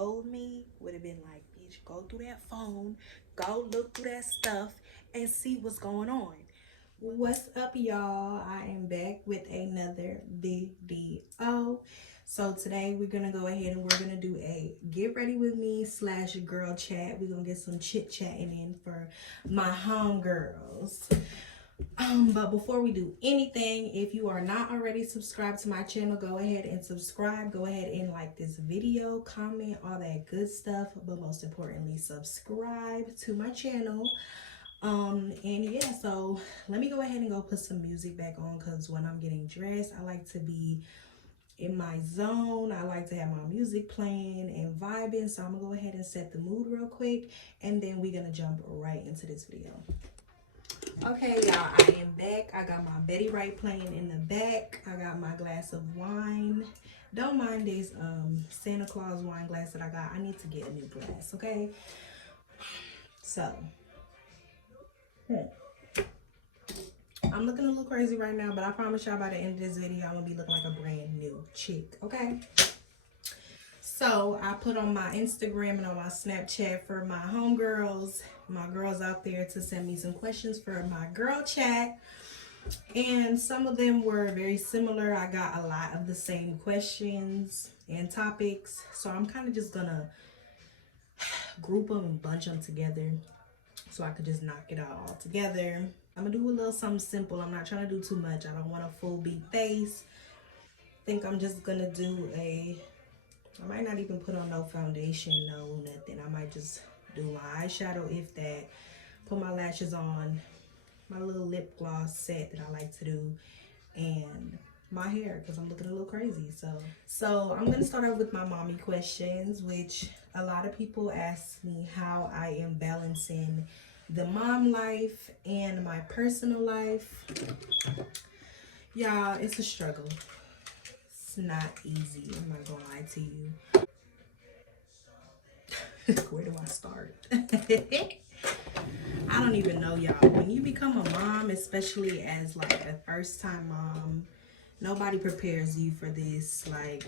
old me would have been like, bitch, go through that phone, go look through that stuff and see what's going on. What's up, y'all? I am back with another video. So today we're gonna go ahead and we're gonna do a get ready with me / girl chat. We're gonna get some chit chatting in for my homegirls. But before we do anything, if you are not already subscribed to my channel, go ahead and subscribe. Go ahead and like this video, comment, all that good stuff. But most importantly, subscribe to my channel. And yeah, so let me go ahead and go put some music back on, because when I'm getting dressed, I like to be in my zone. I like to have my music playing and vibing. So I'm gonna go ahead and set the mood real quick, and then we're gonna jump right into this video. Okay, y'all, I am back. I got my Betty Wright playing in the back. I got my glass of wine. Don't mind this Santa Claus wine glass that I got. I need to get a new glass, okay? So, I'm looking a little crazy right now, but I promise y'all by the end of this video, I'm gonna be looking like a brand new chick, okay? So I put on my Instagram and on my Snapchat for my homegirls, my girls out there, to send me some questions for my girl chat. And some of them were very similar. I got a lot of the same questions and topics. So I'm kind of just gonna group them and bunch them together so I could just knock it out all together. I'm gonna do a little something simple. I'm not trying to do too much. I don't want a full beat face. I think I'm just gonna do I might not even put on no foundation, no nothing. I might just do my eyeshadow, if that, put my lashes on, my little lip gloss set that I like to do, and my hair, because I'm looking a little crazy. So I'm gonna start off with my mommy questions, which a lot of people ask me how I am balancing the mom life and my personal life. Y'all, it's a struggle. It's not easy, I'm not gonna lie to you. Where do I start? I don't even know, y'all. When you become a mom, especially as like a first time mom, nobody prepares you for this. Like,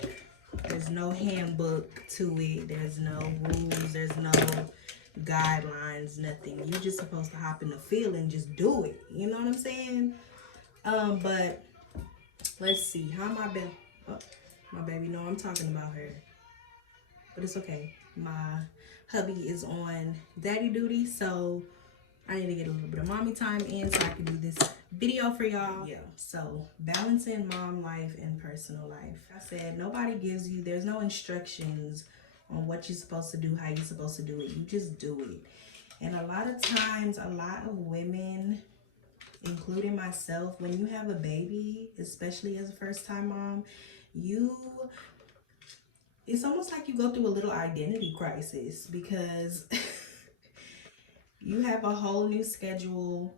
there's no handbook to it, there's no rules, there's no guidelines, nothing. You're just supposed to hop in the field and just do it, you know what I'm saying? But let's see, how my baby know I'm talking about her, but it's okay. My hubby is on daddy duty, so I need to get a little bit of mommy time in so I can do this video for y'all. Yeah, so balancing mom life and personal life. Like I said, nobody gives you, there's no instructions on what you're supposed to do, how you're supposed to do it. You just do it. And a lot of times, a lot of women, including myself, when you have a baby, especially as a first time mom, it's almost like you go through a little identity crisis, because you have a whole new schedule,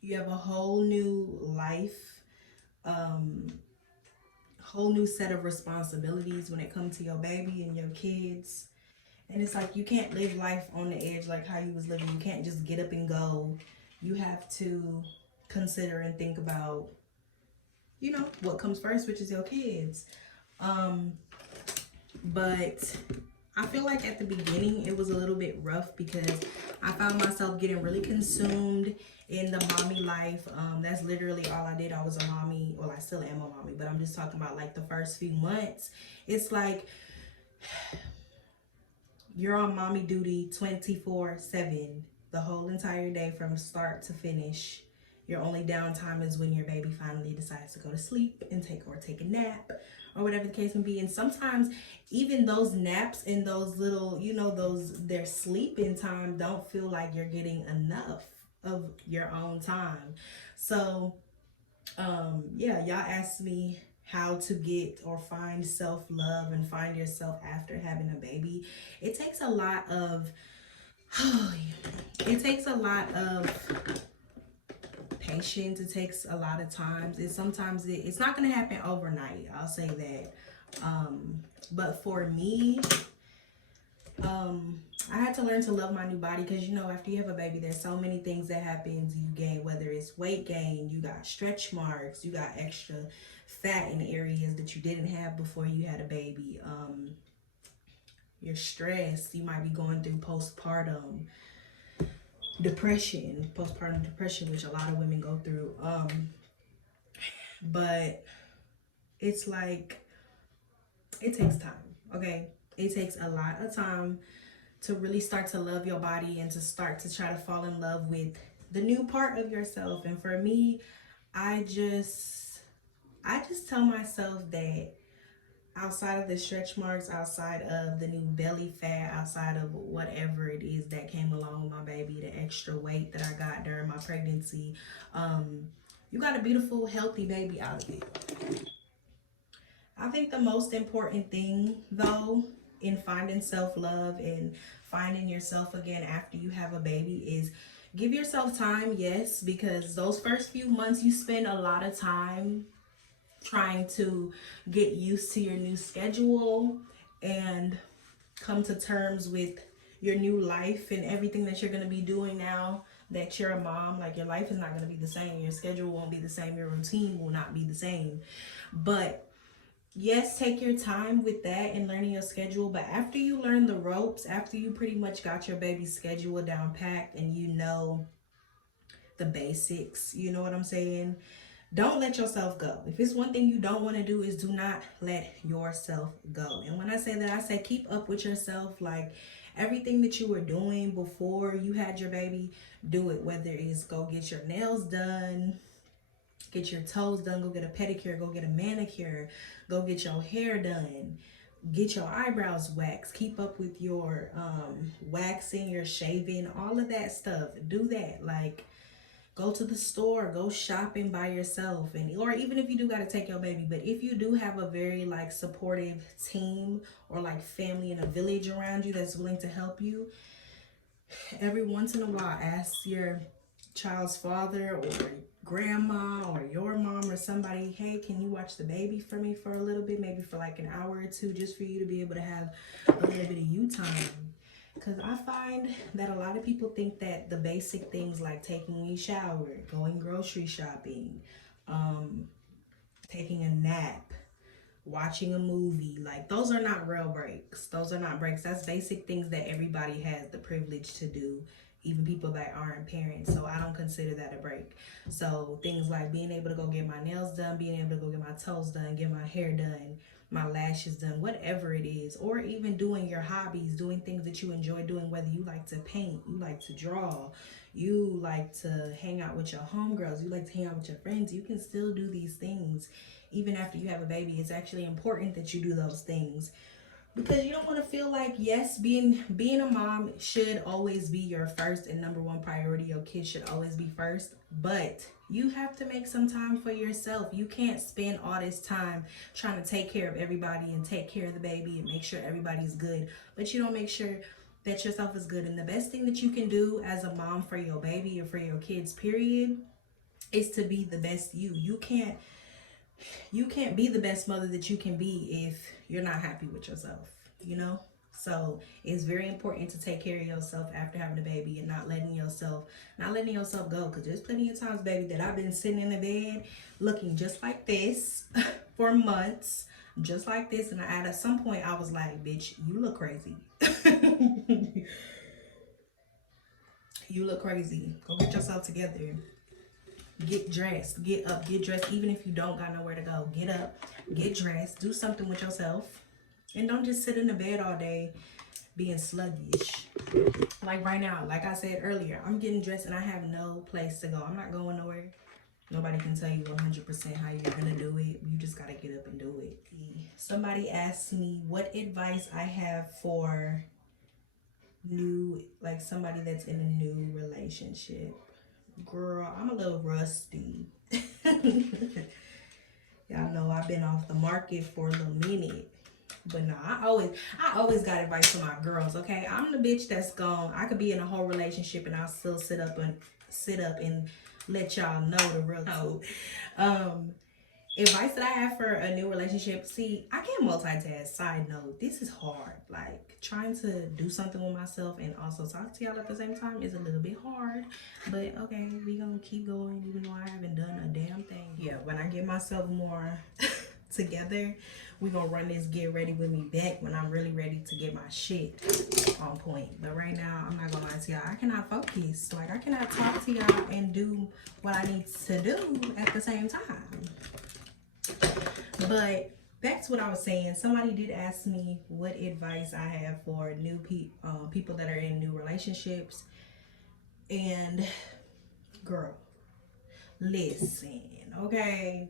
you have a whole new life, whole new set of responsibilities when it comes to your baby and your kids. And it's like you can't live life on the edge like how you was living. You can't just get up and go. You have to consider and think about, what comes first, which is your kids. But I feel like at the beginning it was a little bit rough, because I found myself getting really consumed in the mommy life. That's literally all I did. I was a mommy. Well, I still am a mommy, but I'm just talking about like the first few months. It's like you're on mommy duty 24/7 the whole entire day from start to finish. Your only downtime is when your baby finally decides to go to sleep and take a nap, or whatever the case may be. And sometimes even those naps and those little, their sleeping time don't feel like you're getting enough of your own time. So yeah, y'all asked me how to get or find self-love and find yourself after having a baby. It takes a lot of patience. It takes a lot of times. It's not going to happen overnight, I'll say that. But for me, I had to learn to love my new body, because after you have a baby, there's so many things that happens. You gain, whether it's weight gain, you got stretch marks, you got extra fat in areas that you didn't have before you had a baby. You're stressed. You might be going through postpartum depression, which a lot of women go through. But it's like, it takes time, okay? It takes a lot of time to really start to love your body and to start to try to fall in love with the new part of yourself. And for me, I just tell myself that outside of the stretch marks, outside of the new belly fat, outside of whatever it is that came along with my baby, the extra weight that I got during my pregnancy, you got a beautiful, healthy baby out of it. I think the most important thing, though, in finding self-love and finding yourself again after you have a baby is give yourself time, yes, because those first few months you spend a lot of time trying to get used to your new schedule and come to terms with your new life and everything that you're going to be doing now that you're a mom. Like, your life is not going to be the same, your schedule won't be the same, your routine will not be the same. But yes, take your time with that and learning your schedule. But after you learn the ropes, after you pretty much got your baby's schedule down packed and you know the basics, you know what I'm saying? Don't let yourself go. If it's one thing you don't want to do, is do not let yourself go. And when I say that, I say keep up with yourself. Like, everything that you were doing before you had your baby, do it. Whether it's go get your nails done, get your toes done, go get a pedicure, go get a manicure, go get your hair done, get your eyebrows waxed, keep up with your waxing, your shaving, all of that stuff. Do that. Like, go to the store, go shopping by yourself, and or even if you do got to take your baby, but if you do have a very like supportive team or like family and a village around you that's willing to help you, every once in a while ask your child's father or grandma or your mom or somebody, hey, can you watch the baby for me for a little bit, maybe for like an hour or two, just for you to be able to have a little bit of you time. Because I find that a lot of people think that the basic things like taking a shower, going grocery shopping, taking a nap, watching a movie, like, those are not real breaks. Those are not breaks. That's basic things that everybody has the privilege to do, even people that aren't parents. So I don't consider that a break. So things like being able to go get my nails done, being able to go get my toes done, get my hair done, my lashes done, whatever it is, or even doing your hobbies, doing things that you enjoy doing, whether you like to paint, you like to draw, you like to hang out with your homegirls, you like to hang out with your friends, you can still do these things even after you have a baby. It's actually important that you do those things, because you don't want to feel like, yes, being a mom should always be your first and number one priority. Your kids should always be first, but you have to make some time for yourself. You can't spend all this time trying to take care of everybody and take care of the baby and make sure everybody's good, but you don't make sure that yourself is good. And the best thing that you can do as a mom for your baby or for your kids, period, is to be the best you. You can't be the best mother that you can be if you're not happy with yourself, you know? So it's very important to take care of yourself after having a baby and not letting yourself go. Because there's plenty of times, baby, that I've been sitting in the bed looking just like this for months, just like this. And at some point I was like, bitch, you look crazy. You look crazy. Go get yourself together. Get dressed, get up, get dressed. Even if you don't got nowhere to go, get up, get dressed, do something with yourself, and don't just sit in the bed all day being sluggish. Like right now, like I said earlier, I'm getting dressed and I have no place to go. I'm not going nowhere. Nobody can tell you 100% how you're gonna do it. You just gotta get up and do it. Somebody asked me what advice I have for somebody that's in a new relationship. Girl, I'm a little rusty. Y'all know I've been off the market for a little minute. But no, I always got advice for my girls, okay? I'm the bitch that's gone. I could be in a whole relationship and I'll still sit up and let y'all know the real truth. Advice that I have for a new relationship. See, I can't multitask. Side note, this is hard. Like, trying to do something with myself and also talk to y'all at the same time is a little bit hard. But okay, we gonna keep going even though I haven't done a damn thing. Yeah, when I get myself more together. We gonna run this get ready with me back when I'm really ready to get my shit on point. But right now, I'm not gonna lie to y'all, I cannot focus. Like, I cannot talk to y'all and do what I need to do at the same time. But back to what I was saying, somebody did ask me what advice I have for new people that are in new relationships. And girl, listen, okay?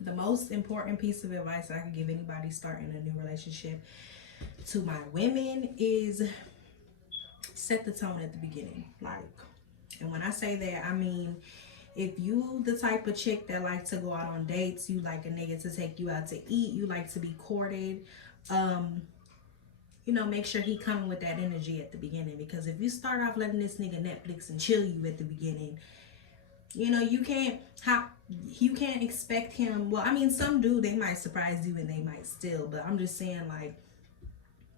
The most important piece of advice I could give anybody starting a new relationship to my women is set the tone at the beginning. Like, and when I say that, I mean, if you the type of chick that like to go out on dates, you like a nigga to take you out to eat, you like to be courted, you know, make sure he coming with that energy at the beginning. Because if you start off letting this nigga Netflix and chill you at the beginning, you know, you can't expect him. Well, I mean, some do, they might surprise you and they might still, but I'm just saying, like,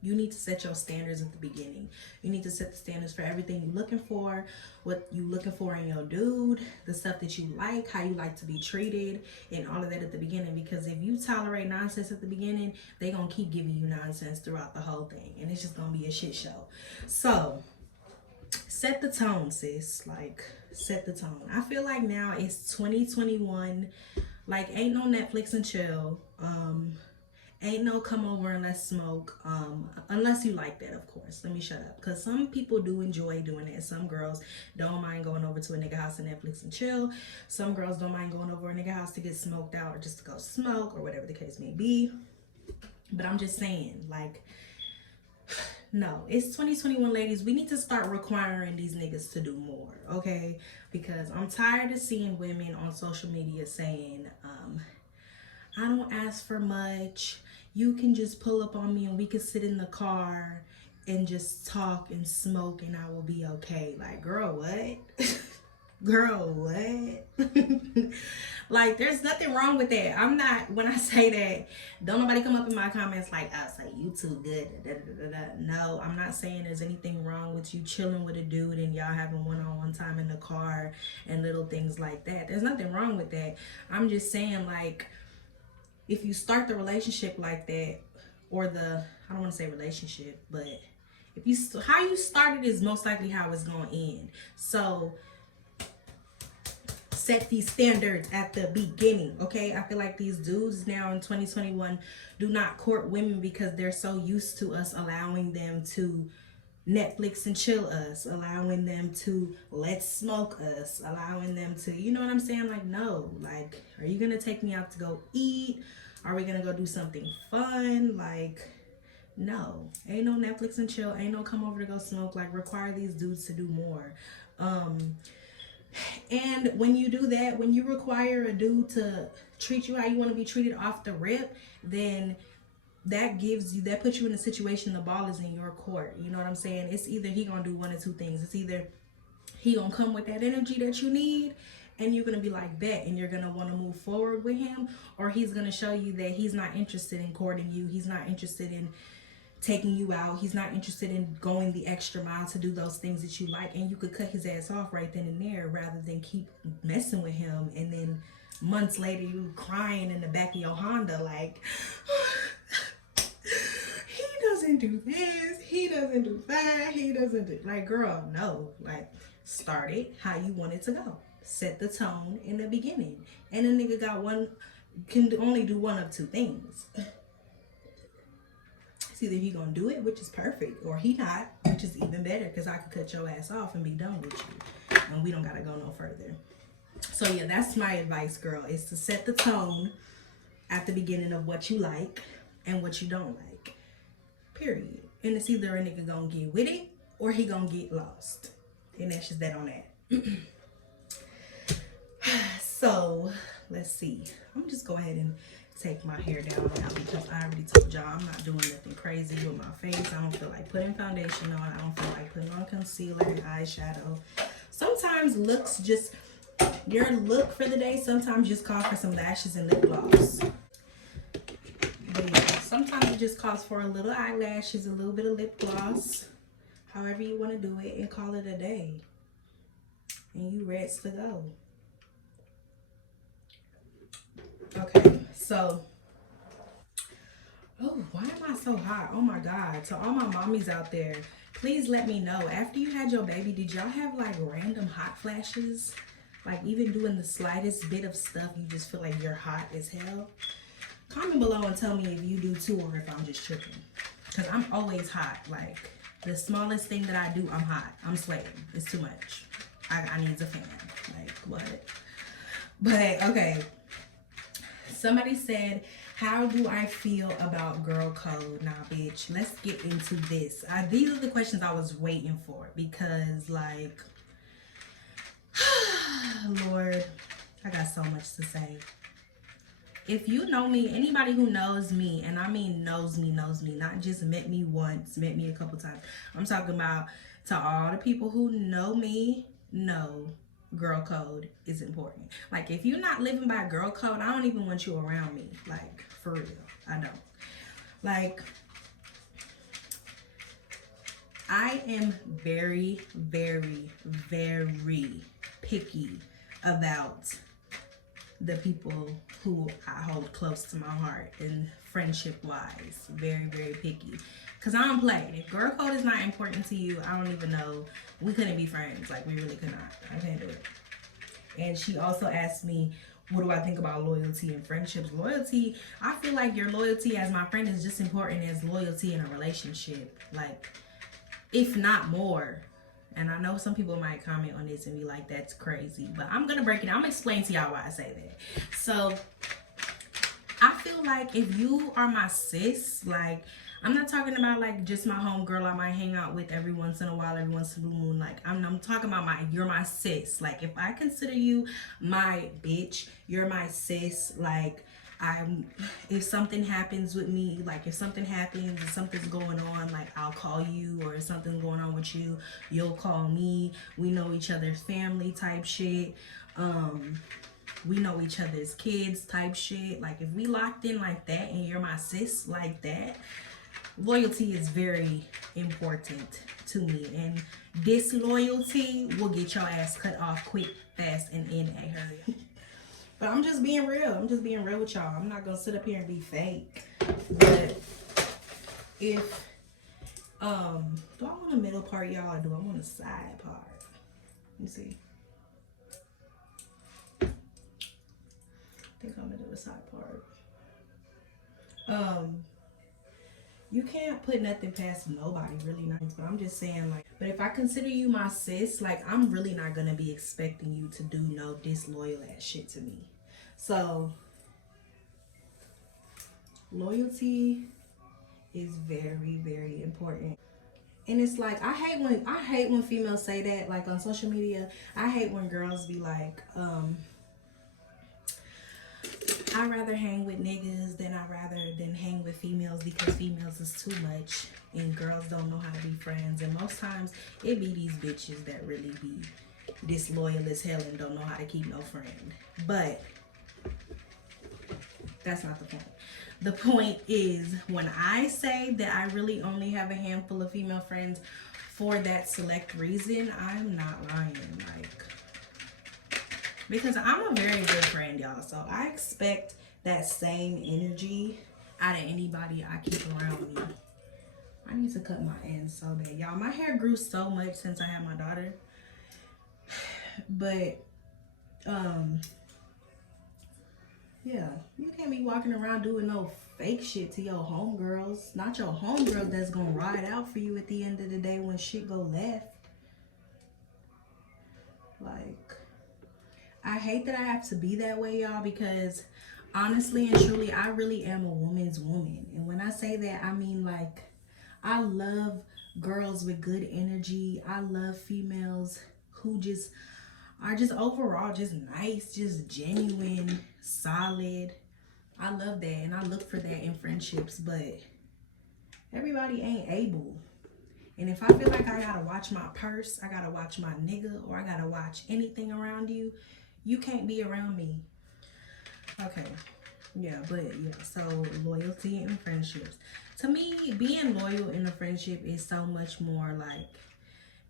you need to set your standards at the beginning. You need to set the standards for everything you're looking for, what you looking for in your dude, the stuff that you like, how you like to be treated, and all of that at the beginning. Because if you tolerate nonsense at the beginning, they gonna keep giving you nonsense throughout the whole thing, and it's just gonna be a shit show. So set the tone, sis. Like, set the tone. I feel like now it's 2021. Like, ain't no Netflix and chill. Ain't no come over and let's smoke. Unless you like that, of course. Let me shut up. Because some people do enjoy doing that. Some girls don't mind going over to a nigga house and Netflix and chill. Some girls don't mind going over a nigga house to get smoked out or just to go smoke or whatever the case may be. But I'm just saying, like, no, it's 2021, ladies. We need to start requiring these niggas to do more, okay? Because I'm tired of seeing women on social media saying, I don't ask for much. You can just pull up on me and we can sit in the car and just talk and smoke and I will be okay. Like, girl, what? Girl, what? Like, there's nothing wrong with that. I'm not, when I say that, don't nobody come up in my comments like, I say, you too good. Da, da, da, da. No, I'm not saying there's anything wrong with you chilling with a dude and y'all having one-on-one time in the car and little things like that. There's nothing wrong with that. I'm just saying, like, if you start the relationship like that, or I don't want to say relationship, but if you, how you started is most likely how it's going to end. So set these standards at the beginning, okay? I feel like these dudes now in 2021 do not court women because they're so used to us allowing them to Netflix and chill us, allowing them to let's smoke us, allowing them to, you know what I'm saying? Like, no, like, are you gonna take me out to go eat? Are we gonna go do something fun? Like, no, ain't no Netflix and chill, ain't no come over to go smoke. Like, require these dudes to do more. And when you do that, when you require a dude to treat you how you want to be treated off the rip, then that puts you in a situation, the ball is in your court. You know what I'm saying? It's either he gonna do one or two things. It's either he gonna come with that energy that you need and you're gonna be like that and you're gonna want to move forward with him, or he's gonna show you that he's not interested in courting you, he's not interested in taking you out, he's not interested in going the extra mile to do those things that you like, and you could cut his ass off right then and there rather than keep messing with him and then months later you crying in the back of your Honda like he doesn't do this, he doesn't do that, he doesn't do, like, girl, no. Like, start it how you want it to go. Set the tone in the beginning. And a nigga can only do one of two things. It's either he gonna do it, which is perfect, or he not, which is even better, because I could cut your ass off and be done with you. And we don't gotta go no further. So yeah, that's my advice, girl, is to set the tone at the beginning of what you like and what you don't like. Period. And it's either a nigga gonna get with it or he gonna get lost. And that's just that on that. So let's see. I'm gonna just go ahead and take my hair down now because I already told y'all I'm not doing nothing crazy with my face. I don't feel like putting foundation on. I don't feel like putting on concealer and eyeshadow. Sometimes your look for the day sometimes just calls for some lashes and lip gloss. But yeah, sometimes it just calls for a little eyelashes, a little bit of lip gloss, however you want to do it, and call it a day. And you rest to go. Okay, so, oh, why am I so hot? Oh my God. To all my mommies out there, please let me know. After you had your baby, did y'all have like random hot flashes? Like even doing the slightest bit of stuff, you just feel like you're hot as hell? Comment below and tell me if you do too or if I'm just tripping. Because I'm always hot. Like the smallest thing that I do, I'm hot. I'm sweating. It's too much. I need a fan. Like what? But okay. Somebody said, how do I feel about girl code? Nah, bitch, let's get into this. These are the questions I was waiting for because, like, Lord, I got so much to say. If you know me, anybody who knows me, and I mean knows me, not just met me once, met me a couple times. I'm talking about to all the people who know me, know girl code is important. Like if you're not living by girl code, I don't even want you around me. Like for real, I don't. Like I am very, very, very picky about the people who I hold close to my heart and friendship wise. Very, very picky. Because I don't play. If girl code is not important to you, I don't even know. We couldn't be friends. Like, we really could not. I can't do it. And she also asked me, what do I think about loyalty and friendships? Loyalty, I feel like your loyalty as my friend is just important as loyalty in a relationship. Like, if not more. And I know some people might comment on this and be like, that's crazy. But I'm going to break it down. I'm going to explain to y'all why I say that. So, I feel like if you are my sis, like, I'm not talking about like just my homegirl I might hang out with every once in a while, every once in a blue moon. Like, I'm talking about you're my sis. Like, if I consider you my bitch, you're my sis. Like, if something happens with me, like if something's going on, like I'll call you, or if something's going on with you, you'll call me. We know each other's family type shit. We know each other's kids type shit. Like if we locked in like that and you're my sis like that, loyalty is very important to me. And disloyalty will get your ass cut off quick, fast, and in a hurry. But I'm just being real. I'm just being real with y'all. I'm not gonna sit up here and be fake. But if do I want a middle part, y'all, or do I want a side part? Let me see. I think I'm gonna do a side part. You can't put nothing past nobody, really nice. But I'm just saying, like, but if I consider you my sis, like, I'm really not gonna be expecting you to do no disloyal ass shit to me. So, loyalty is very, very important. And it's like I hate when females say that, like on social media. I hate when girls be like, I'd rather hang with niggas than hang with females because females is too much and girls don't know how to be friends. And most times it be these bitches that really be disloyal as hell and don't know how to keep no friend. But that's not the point. The point is, when I say that I really only have a handful of female friends for that select reason, I'm not lying. Like, because I'm a very good friend, y'all. So I expect that same energy out of anybody I keep around me. I need to cut my ends so bad. Y'all, my hair grew so much since I had my daughter. But, yeah, you can't be walking around doing no fake shit to your homegirls. Not your homegirls that's gonna ride out for you at the end of the day when shit go left. Like, I hate that I have to be that way, y'all, because honestly and truly, I really am a woman's woman. And when I say that, I mean, like, I love girls with good energy. I love females who just are just overall just nice, just genuine, solid. I love that, and I look for that in friendships, but everybody ain't able. And if I feel like I gotta watch my purse, I gotta watch my nigga, or I gotta watch anything around you, you can't be around me. Okay. Yeah, but yeah, so loyalty and friendships. To me, being loyal in a friendship is so much more like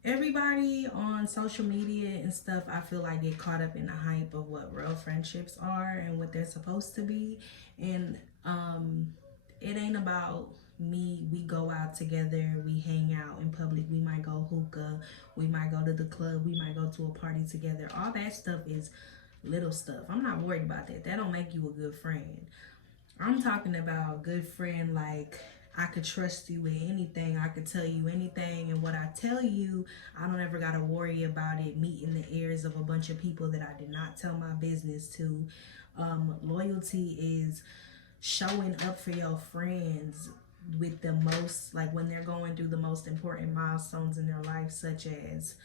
everybody on social media and stuff, I feel like get caught up in the hype of what real friendships are and what they're supposed to be. And it ain't about me. We go out together, we hang out in public, we might go hookah, we might go to the club, we might go to a party together. All that stuff is little stuff. I'm not worried about that. That don't make you a good friend. I'm talking about good friend, like I could trust you with anything. I could tell you anything, and what I tell you, I don't ever gotta worry about it meeting the ears of a bunch of people that I did not tell my business to. Loyalty is showing up for your friends with the most, like when they're going through the most important milestones in their life, such as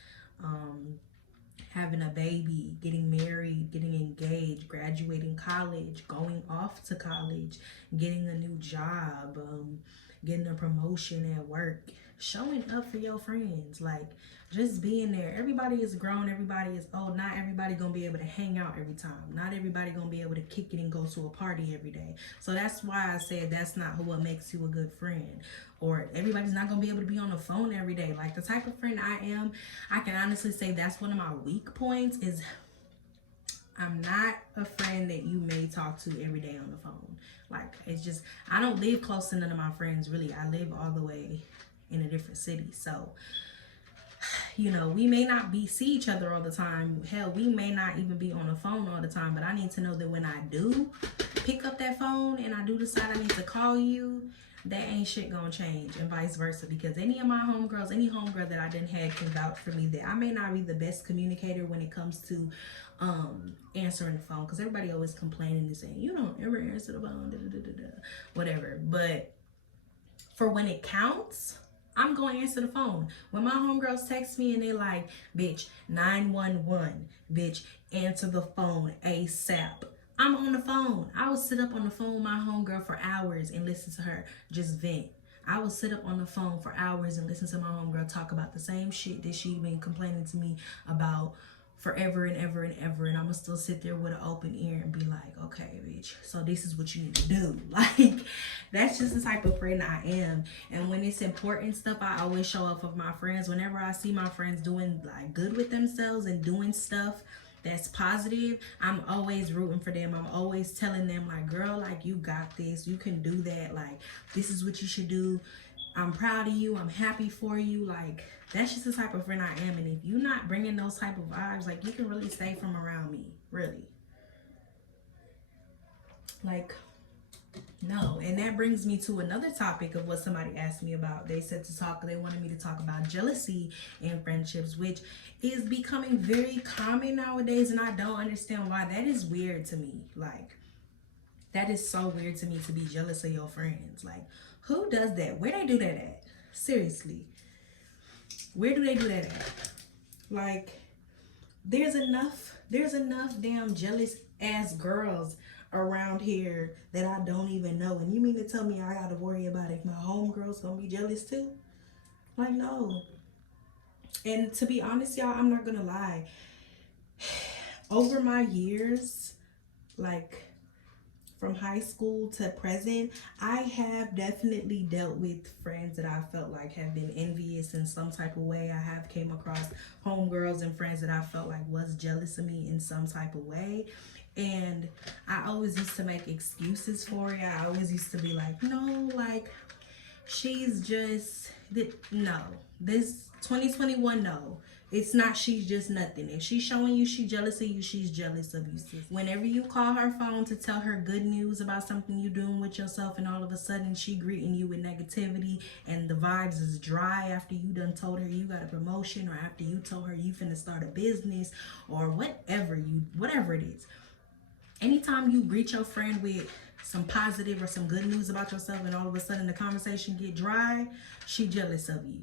having a baby, getting married, getting engaged, graduating college, going off to college, getting a new job, getting a promotion at work, showing up for your friends, like just being there. Everybody is grown, everybody is old. Not everybody gonna be able to hang out every time. Not everybody gonna be able to kick it and go to a party every day. So that's why I said that's not what makes you a good friend. Or everybody's not gonna be able to be on the phone every day. Like the type of friend I am, I can honestly say that's one of my weak points is I'm not a friend that you may talk to every day on the phone. Like it's just, I don't live close to none of my friends really. I live all the way in a different city. So you know, we may not see each other all the time. Hell, we may not even be on the phone all the time, but I need to know that when I do pick up that phone and I do decide I need to call you, that ain't shit gonna change, and vice versa. Because any of my homegirls, any homegirl that I didn't have can vouch for me that I may not be the best communicator when it comes to answering the phone, because everybody always complaining and saying you don't ever answer the phone, whatever. But for when it counts, I'm going to answer the phone. When my homegirls text me and they like, bitch, 911, bitch, answer the phone ASAP. I'm on the phone. I will sit up on the phone with my homegirl for hours and listen to her just vent. I will sit up on the phone for hours and listen to my homegirl talk about the same shit that she been complaining to me about forever and ever and ever, and I'm gonna still sit there with an open ear and be like, okay, bitch, so this is what you need to do. Like, that's just the type of friend I am. And when it's important stuff, I always show up for my friends. Whenever I see my friends doing like good with themselves and doing stuff that's positive, I'm always rooting for them. I'm always telling them like, girl, like you got this, you can do that, like this is what you should do. I'm proud of you, I'm happy for you. Like, that's just the type of friend I am. And if you're not bringing those type of vibes, like you can really stay from around me, really. Like, no. And that brings me to another topic of what somebody asked me about. They wanted me to talk about jealousy in friendships, which is becoming very common nowadays, and I don't understand why. That is weird to me. Like, that is so weird to me, to be jealous of your friends. Like, who does that? Where they do that at? Seriously. Where do they do that at? Like, there's enough damn jealous ass girls around here that I don't even know. And you mean to tell me I gotta worry about if my homegirl's gonna be jealous too? Like, no. And to be honest, y'all, I'm not gonna lie. Over my years, like from high school to present, I have definitely dealt with friends that I felt like have been envious in some type of way. I have came across homegirls and friends that I felt like was jealous of me in some type of way. And I always used to make excuses for it. I always used to be like, no, like she's just, no, this 2021, no. It's not she's just nothing. If she's showing you she jealous of you, she's jealous of you, sis. Whenever you call her phone to tell her good news about something you're doing with yourself, and all of a sudden she greeting you with negativity and the vibes is dry after you done told her you got a promotion, or after you told her you finna start a business, or whatever it is. Anytime you greet your friend with some positive or some good news about yourself and all of a sudden the conversation get dry, she jealous of you.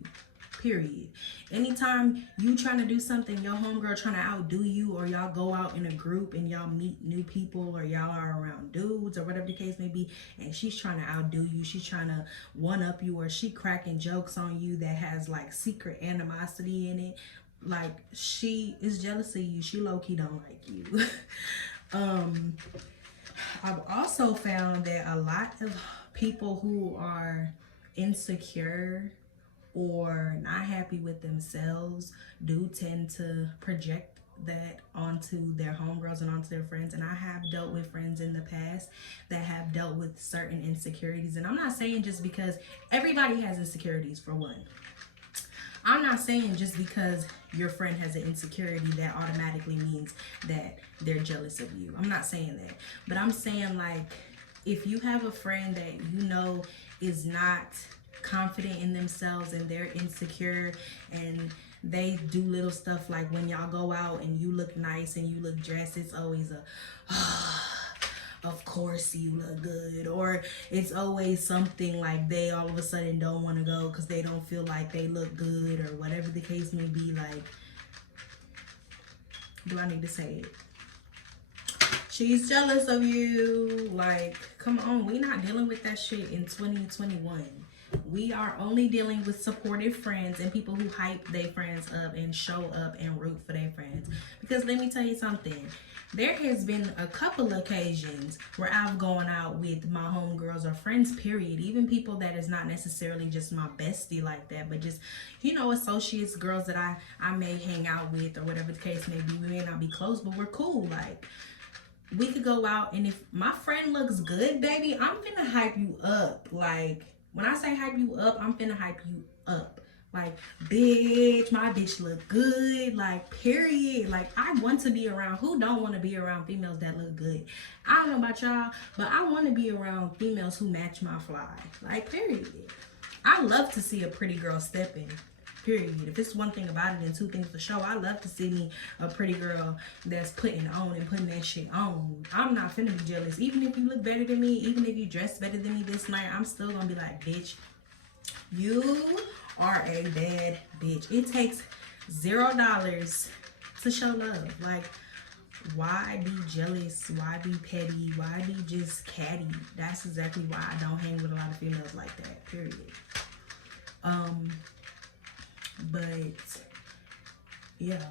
Period. Anytime you trying to do something, your homegirl trying to outdo you, or y'all go out in a group and y'all meet new people, or y'all are around dudes or whatever the case may be, and she's trying to outdo you, she's trying to one up you, or she cracking jokes on you that has like secret animosity in it, like she is jealous of you. She low-key don't like you. I've also found that a lot of people who are insecure or not happy with themselves do tend to project that onto their homegirls and onto their friends. And I have dealt with friends in the past that have dealt with certain insecurities. And I'm not saying just because everybody has insecurities, for one. I'm not saying just because your friend has an insecurity that automatically means that they're jealous of you. I'm not saying that. But I'm saying, like, if you have a friend that you know is not confident in themselves and they're insecure, and they do little stuff like when y'all go out and you look nice and you look dressed, it's always a of course you look good, or it's always something like they all of a sudden don't want to go because they don't feel like they look good, or whatever the case may be. Like, do I need to say it? She's jealous of you. Like, come on, we not dealing with that shit in 2021. We are only dealing with supportive friends and people who hype their friends up and show up and root for their friends. Because let me tell you something. There has been a couple occasions where I've gone out with my homegirls or friends, period. Even people that is not necessarily just my bestie like that, but just, you know, associates, girls that I may hang out with or whatever the case may be. We may not be close, but we're cool. Like, we could go out, and if my friend looks good, baby, I'm finna hype you up. Like, when I say hype you up, I'm finna hype you up. Like, bitch, my bitch look good. Like, period. Like, I want to be around. Who don't want to be around females that look good? I don't know about y'all, but I want to be around females who match my fly. Like, period. I love to see a pretty girl stepping. Period. If it's one thing about it and two things for sure, I love to see me a pretty girl that's putting on and putting that shit on. I'm not finna be jealous. Even if you look better than me, even if you dress better than me this night, I'm still gonna be like, bitch, you are a bad bitch. It takes $0 to show love. Like, why be jealous? Why be petty? Why be just catty? That's exactly why I don't hang with a lot of females like that. Period. But yeah,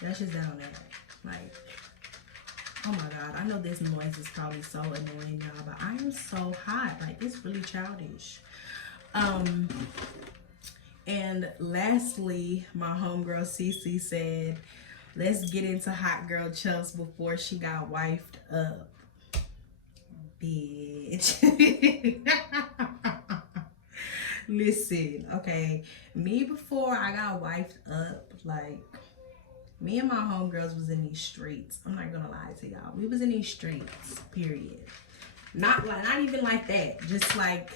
that's just that on that. Like, oh my god, I know this noise is probably so annoying, y'all, but I am so hot. Like, it's really childish. And lastly, my homegirl Cece said, let's get into hot girl chumps before she got wifed up. Bitch. Listen, okay, me before I got wifed up, like, me and my homegirls was in these streets. I'm not gonna lie to y'all. We was in these streets, period. Not even like that. Just like,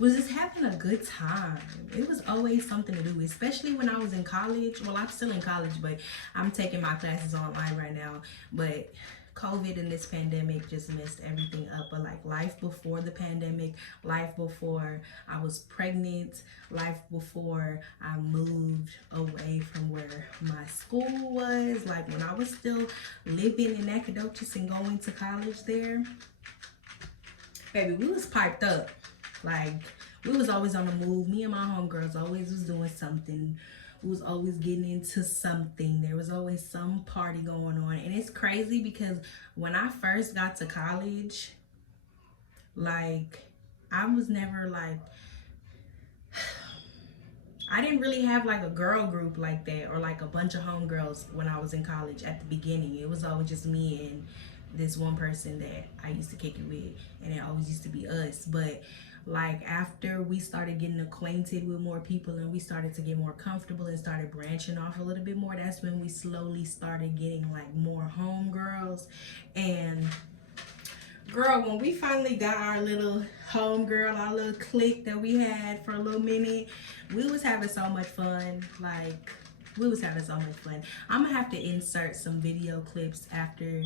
was just having a good time. It was always something to do, especially when I was in college. Well, I'm still in college, but I'm taking my classes online right now. But COVID and this pandemic just messed everything up. But like, life before the pandemic, life before I was pregnant, life before I moved away from where my school was, like when I was still living in Nacogdoches and going to college there, baby, we was piped up. Like, we was always on the move. Me and my homegirls always was doing something. We was always getting into something. There was always some party going on. And it's crazy because when I first got to college, like, I was never like, I didn't really have like a girl group like that, or like a bunch of homegirls when I was in college at the beginning. It was always just me and this one person that I used to kick it with, and it always used to be us. But like, after we started getting acquainted with more people and we started to get more comfortable and started branching off a little bit more, that's when we slowly started getting like more homegirls. And girl, when we finally got our little homegirl, our little clique that we had for a little minute, we was having so much fun. Like, we was having so much fun. I'm gonna have to insert some video clips after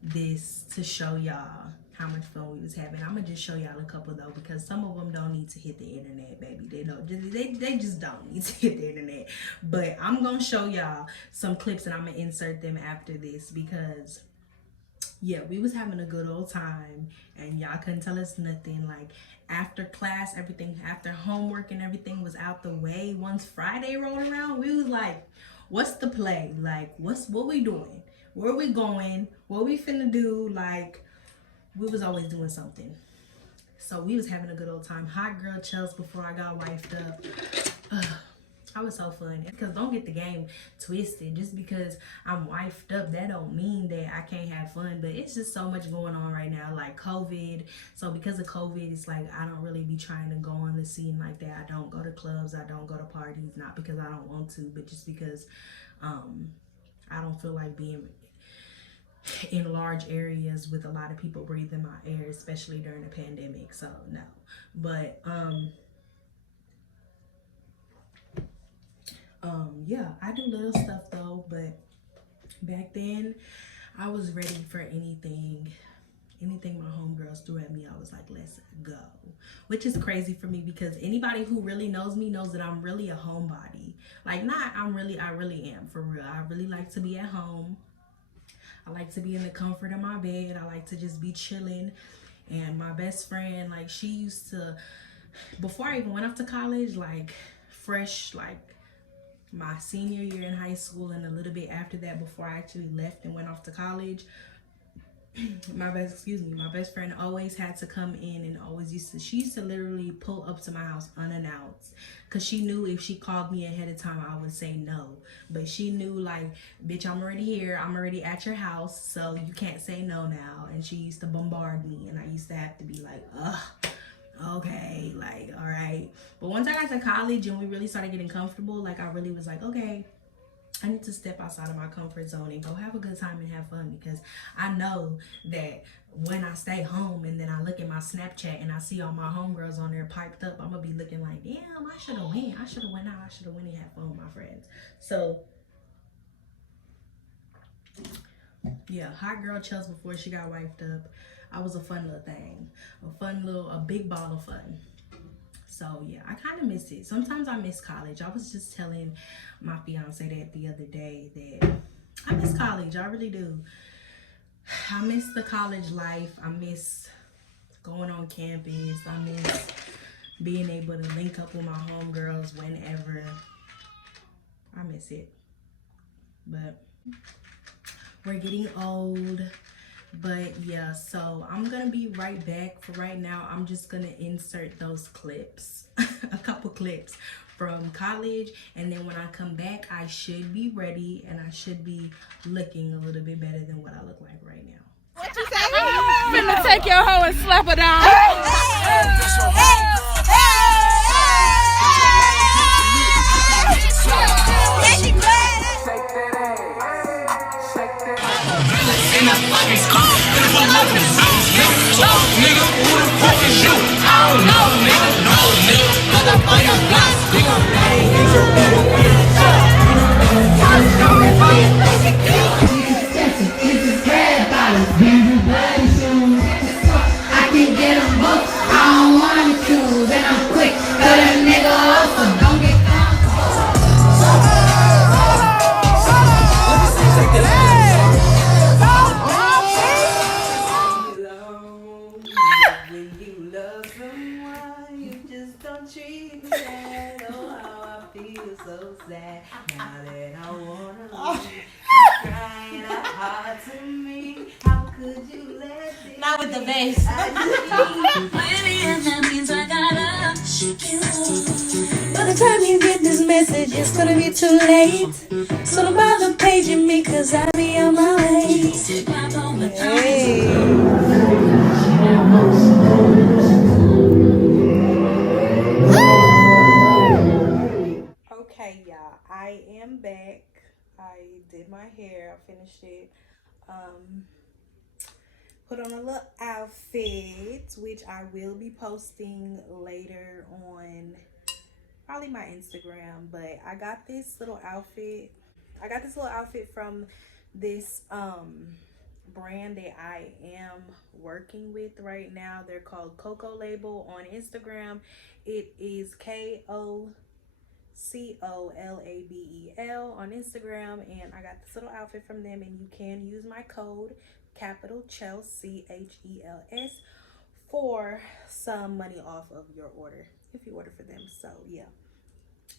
this to show y'all how much fun we was having. I'm gonna just show y'all a couple though, because some of them don't need to hit the internet, baby. They don't. They just don't need to hit the internet. But I'm gonna show y'all some clips and I'm gonna insert them after this, because yeah, we was having a good old time and y'all couldn't tell us nothing. Like, after class, everything, after homework and everything was out the way, once Friday rolled around, we was like, what's the play? Like, what we doing? Where we going? What we finna do? Like, we was always doing something. So we was having a good old time. Hot girl chills before I got wifed up. I was so fun. Because don't get the game twisted. Just because I'm wifed up, that don't mean that I can't have fun. But it's just so much going on right now, like COVID. So because of COVID, it's like I don't really be trying to go on the scene like that. I don't go to clubs. I don't go to parties. Not because I don't want to, but just because I don't feel like being in large areas with a lot of people breathing my air, especially during a pandemic. So no. But yeah, I do little stuff though, but back then I was ready for anything. Anything my homegirls threw at me, I was like, let's go. Which is crazy for me because anybody who really knows me knows that I'm really a homebody. Like, not I really am, for real. I really like to be at home. I like to be in the comfort of my bed. I like to just be chilling. And my best friend, like, she used to, before I even went off to college, like, fresh, like, my senior year in high school and a little bit after that, before I actually left and went off to college, my best friend always had to come in and she used to literally pull up to my house unannounced because she knew if she called me ahead of time I would say no, but she knew, like, bitch, I'm already here, I'm already at your house, so you can't say no now. And she used to bombard me and I used to have to be like, ugh, okay, like, all right. But once I got to college and we really started getting comfortable, like, I really was like, okay, I need to step outside of my comfort zone and go have a good time and have fun, because I know that when I stay home and then I look at my Snapchat and I see all my homegirls on there piped up, I'm gonna be looking like, damn, I should have went. I should have went out. I should have went and had fun with my friends. So yeah, hot girl Chels before she got wiped up. I was a fun little thing, a big ball of fun. So yeah, I kind of miss it. Sometimes I miss college. I was just telling my fiance that the other day, that I miss college. I really do. I miss the college life. I miss going on campus. I miss being able to link up with my homegirls whenever. I miss it. But we're getting old. But yeah, so I'm gonna be right back. For right now, I'm just gonna insert those clips, a couple clips from college, and then when I come back, I should be ready and I should be looking a little bit better than what I look like right now. What you say? Finna take your hoe and slap her down. Nigga, who the fuck is you? I don't know, nigga. No, nigga. Pull up on your block, nigga. I can get them both. I don't wanna choose, and I'm quick. Cut a nigga off, so don't get Treat me bad, oh how I feel so sad. Now that I wanna leave, you're crying out hard to me. How could you let it? Not with the bass. Maybe that means I gotta you. By the time you get this message, it's gonna be too late. So don't bother paging me, cause I'll be on my way. Okay, y'all, I am back. I did my hair, I finished it. Put on a little outfit, which I will be posting later on probably my Instagram. But I got this little outfit. From this brand that I am working with right now. They're called Coco Label on Instagram. It is KOCOLABEL on Instagram, and I got this little outfit from them, and you can use my code capital Chels CHELS for some money off of your order if you order for them. So yeah,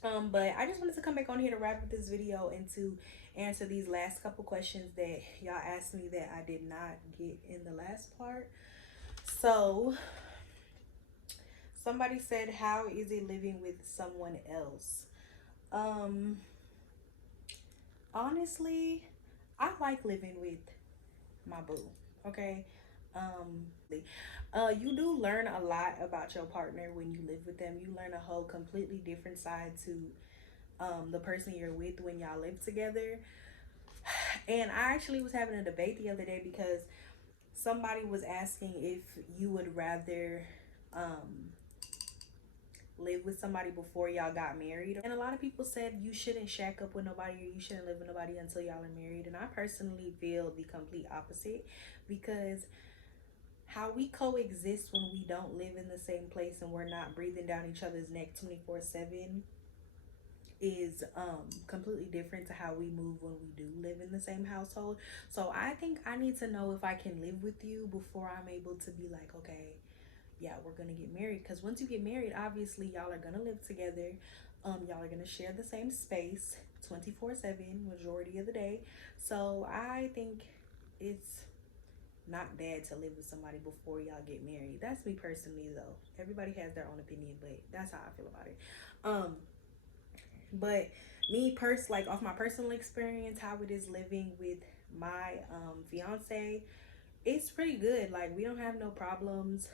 but I just wanted to come back on here to wrap up this video and to answer these last couple questions that y'all asked me that I did not get in the last part. So Somebody said, how is it living with someone else? Honestly, I like living with my boo. Okay. You do learn a lot about your partner when you live with them. You learn a whole completely different side to the person you're with when y'all live together. And I actually was having a debate the other day because somebody was asking if you would rather live with somebody before y'all got married. And a lot of people said you shouldn't shack up with nobody or you shouldn't live with nobody until y'all are married. And I personally feel the complete opposite, because how we coexist when we don't live in the same place and we're not breathing down each other's neck 24/7 is completely different to how we move when we do live in the same household. So I think I need to know if I can live with you before I'm able to be like, okay, yeah, we're gonna get married. Because once you get married, obviously y'all are gonna live together. Y'all are gonna share the same space 24/7 majority of the day. So I think it's not bad to live with somebody before y'all get married. That's me personally though. Everybody has their own opinion, but that's how I feel about it. But me like off my personal experience, how it is living with my fiance, it's pretty good. Like, we don't have no problems.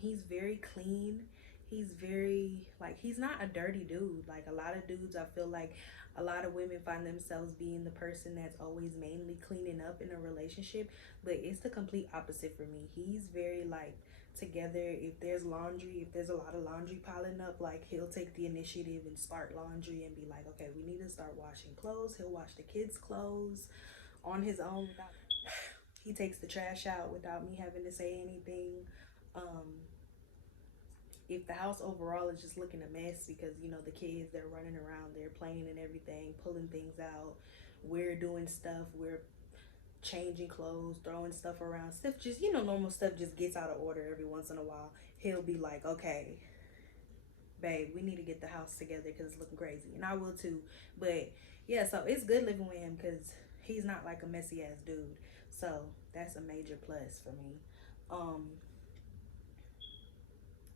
He's very clean. He's very, like, he's not a dirty dude. Like, a lot of dudes, I feel like a lot of women find themselves being the person that's always mainly cleaning up in a relationship, but it's the complete opposite for me. He's very, like, together. If there's laundry, if there's a lot of laundry piling up, like, he'll take the initiative and start laundry and be like, okay, we need to start washing clothes. He'll wash the kids' clothes on his own. He takes the trash out without me having to say anything. If the house overall is just looking a mess because, you know, the kids, they're running around, they're playing and everything, pulling things out, we're doing stuff, we're changing clothes, throwing stuff around, stuff just, you know, normal stuff just gets out of order every once in a while, he'll be like, okay, babe, we need to get the house together because it's looking crazy. And I will too. But yeah, so it's good living with him because he's not like a messy ass dude. So that's a major plus for me.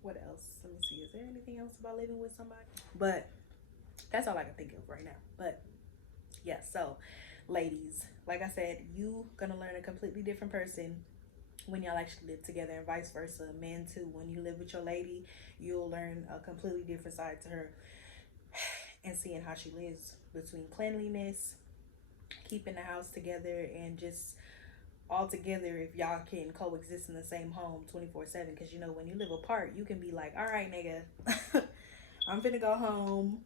What else? Let me see. Is there anything else about living with somebody? But that's all I can think of right now. But yeah, so ladies, like I said, you gonna learn a completely different person when y'all actually live together, and vice versa. Men too, when you live with your lady, you'll learn a completely different side to her and seeing how she lives, between cleanliness, keeping the house together, and just all together. If y'all can coexist in the same home 24/7, because, you know, when you live apart, you can be like, all right, nigga, I'm finna go home,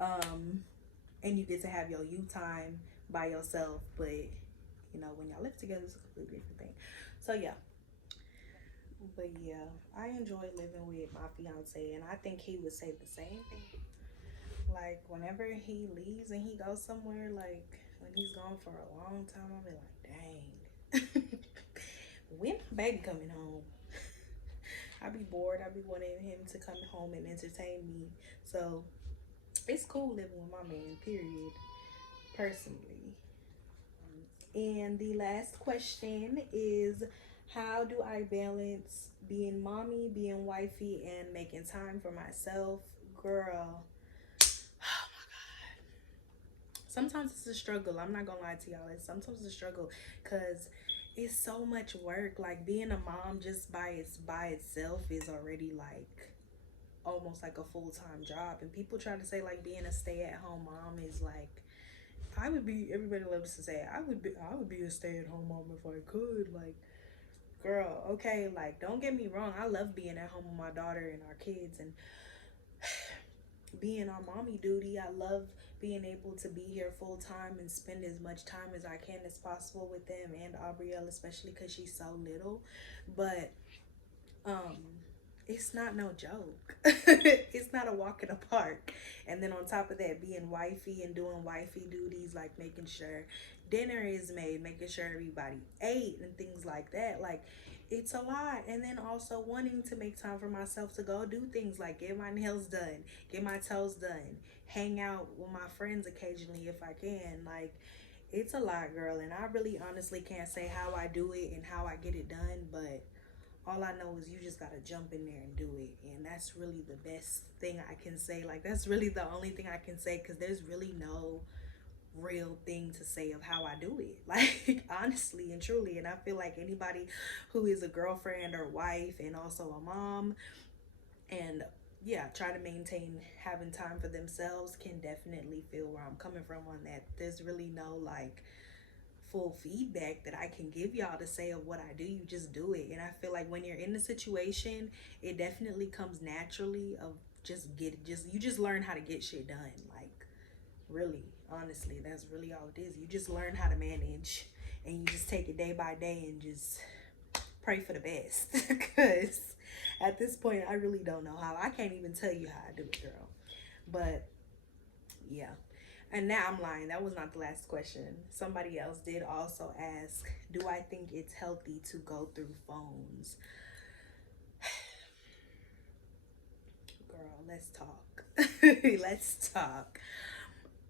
and you get to have your you time by yourself. But, you know, when y'all live together, it's a completely different thing. So yeah. But yeah, I enjoy living with my fiance, and I think he would say the same thing. Like, whenever he leaves and he goes somewhere, like when he's gone for a long time, I'll be like, dang, when baby coming home? I be bored. I be wanting him to come home and entertain me. So it's cool living with my man, period, personally. And the last question is, how do I balance being mommy, being wifey, and making time for myself? Girl, sometimes it's a struggle. I'm not gonna lie to y'all. Sometimes it's a struggle because it's so much work. Like, being a mom just by itself is already like almost like a full-time job. And people try to say like being a stay-at-home mom is like, everybody loves to say I would be a stay-at-home mom if I could. Like, girl, okay, like, don't get me wrong, I love being at home with my daughter and our kids and being on mommy duty. I love being able to be here full time and spend as much time as I can as possible with them and Aubrielle, especially because she's so little. But it's not no joke. It's not a walk in the park. And then on top of that, being wifey and doing wifey duties, like making sure dinner is made, making sure everybody ate and things like that. Like, it's a lot. And then also wanting to make time for myself to go do things like get my nails done, get my toes done, hang out with my friends occasionally if I can. Like, it's a lot, girl. And I really honestly can't say how I do it and how I get it done, but all I know is you just gotta jump in there and do it. And that's really the best thing I can say. Like, that's really the only thing I can say, because there's really no real thing to say of how I do it. Like, honestly and truly. And I feel like anybody who is a girlfriend or wife and also a mom and yeah, try to maintain having time for themselves can definitely feel where I'm coming from on that. There's really no like full feedback that I can give y'all to say of what I do. You just do it. And I feel like when you're in the situation, it definitely comes naturally of you just learn how to get shit done. Like, really, honestly, that's really all it is. You just learn how to manage, and you just take it day by day and just pray for the best. Because at this point, I really don't know how. I can't even tell you how I do it, girl. But yeah. And now I'm lying. That was not the last question. Somebody else did also ask, do I think it's healthy to go through phones? Girl, let's talk. Let's talk.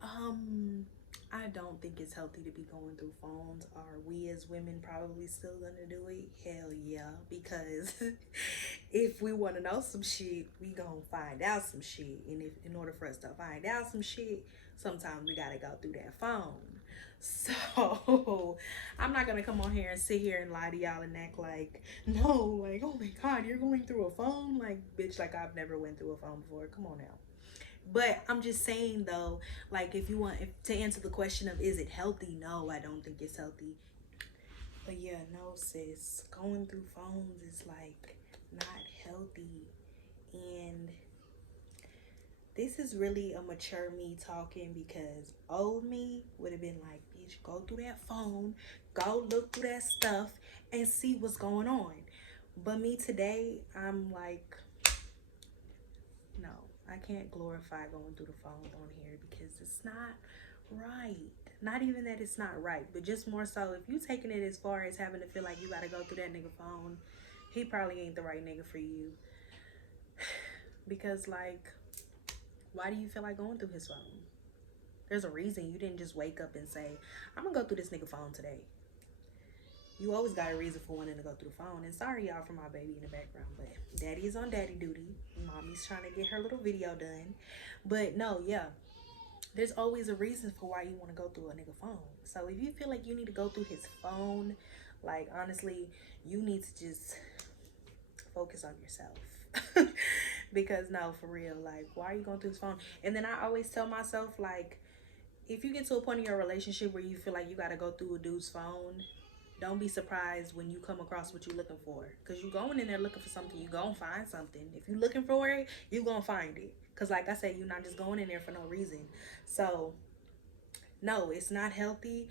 I don't think it's healthy to be going through phones. Are we as women probably still gonna do it? Hell yeah, because if we want to know some shit, we gonna find out some shit. And if in order for us to find out some shit, sometimes we gotta go through that phone. So I'm not gonna come on here and sit here and lie to y'all and act like, no, like, oh my god, you're going through a phone? Like, bitch, like I've never went through a phone before. Come on now. But I'm just saying though, like, if you want to answer the question of is it healthy, no, I don't think it's healthy. But yeah, no sis, going through phones is like not healthy. And this is really a mature me talking, because old me would have been like, bitch, go through that phone, go look through that stuff and see what's going on. But me today, I'm like, no, I can't glorify going through the phone on here, because it's not right. Not even that it's not right, but just more so if you taking it as far as having to feel like you gotta go through that nigga phone, he probably ain't the right nigga for you. Because like, why do you feel like going through his phone? There's a reason. You didn't just wake up and say, I'm gonna go through this nigga phone today. You always got a reason for wanting to go through the phone. And sorry y'all for my baby in the background, but daddy is on daddy duty. Mommy's trying to get her little video done. But no, yeah, there's always a reason for why you want to go through a nigga phone. So if you feel like you need to go through his phone, like, honestly, you need to just focus on yourself. Because no, for real, like, why are you going through his phone? And then I always tell myself, like, if you get to a point in your relationship where you feel like you got to go through a dude's phone, don't be surprised when you come across what you're looking for. Because you're going in there looking for something, you're going to find something. If you're looking for it, you're going to find it. Because like I said, you're not just going in there for no reason. So, no, it's not healthy.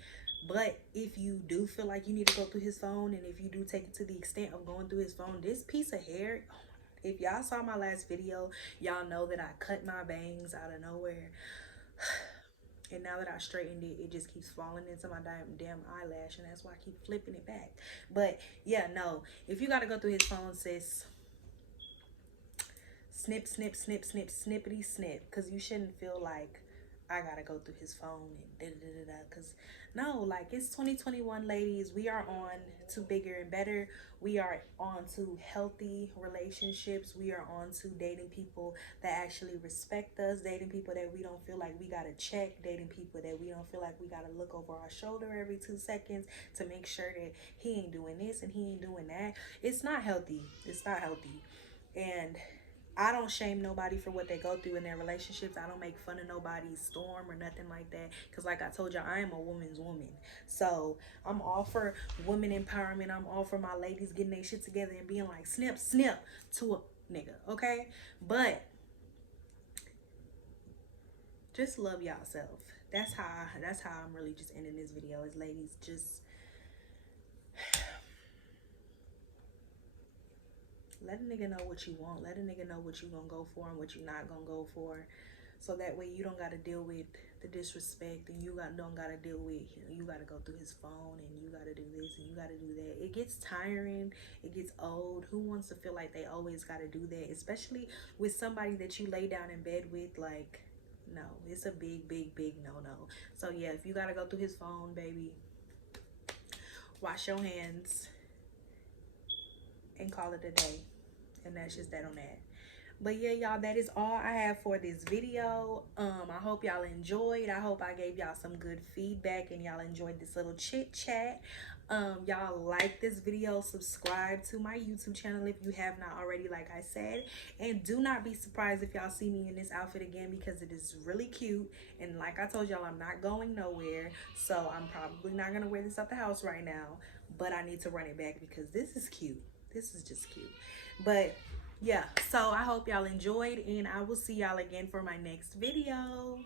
But if you do feel like you need to go through his phone, and if you do take it to the extent of going through his phone, this piece of hair, oh my God, if y'all saw my last video, y'all know that I cut my bangs out of nowhere. And now that I straightened it, it just keeps falling into my damn eyelash, and that's why I keep flipping it back. But yeah, no, if you gotta go through his phone, sis, snip, snip, snip, snip, snippity snip, because you shouldn't feel like I gotta go through his phone and da-da-da-da-da. Because no, like, it's 2021, ladies. We are on to bigger and better. We are on to healthy relationships. We are on to dating people that actually respect us, dating people that we don't feel like we gotta check, dating people that we don't feel like we gotta look over our shoulder every 2 seconds to make sure that he ain't doing this and he ain't doing that. It's not healthy. It's not healthy. And I don't shame nobody for what they go through in their relationships. I don't make fun of nobody's storm or nothing like that. Because like I told you, I am a woman's woman. So I'm all for women empowerment. I'm all for my ladies getting their shit together and being like, snip, snip to a nigga, okay? But just love yourself. That's how I'm really just ending this video, is ladies, just let a nigga know what you want. Let a nigga know what you gonna go for and what you not gonna go for. So that way you don't gotta deal with the disrespect, and you don't gotta deal with, you gotta go through his phone and you gotta do this and you gotta do that. It gets tiring. It gets old. Who wants to feel like they always gotta do that? Especially with somebody that you lay down in bed with. Like, no, it's a big, big, big no-no. So yeah, if you gotta go through his phone, baby, wash your hands and call it a day. And that's just that on that. But yeah, y'all, that is all I have for this video. I hope y'all enjoyed. I hope I gave y'all some good feedback and y'all enjoyed this little chit chat. Y'all like this video, subscribe to my YouTube channel if you have not already, like I said, and do not be surprised if y'all see me in this outfit again, because it is really cute. And like I told y'all, I'm not going nowhere, so I'm probably not gonna wear this at the house right now, but I need to run it back because this is cute. This is just cute. But yeah, so I hope y'all enjoyed, and I will see y'all again for my next video.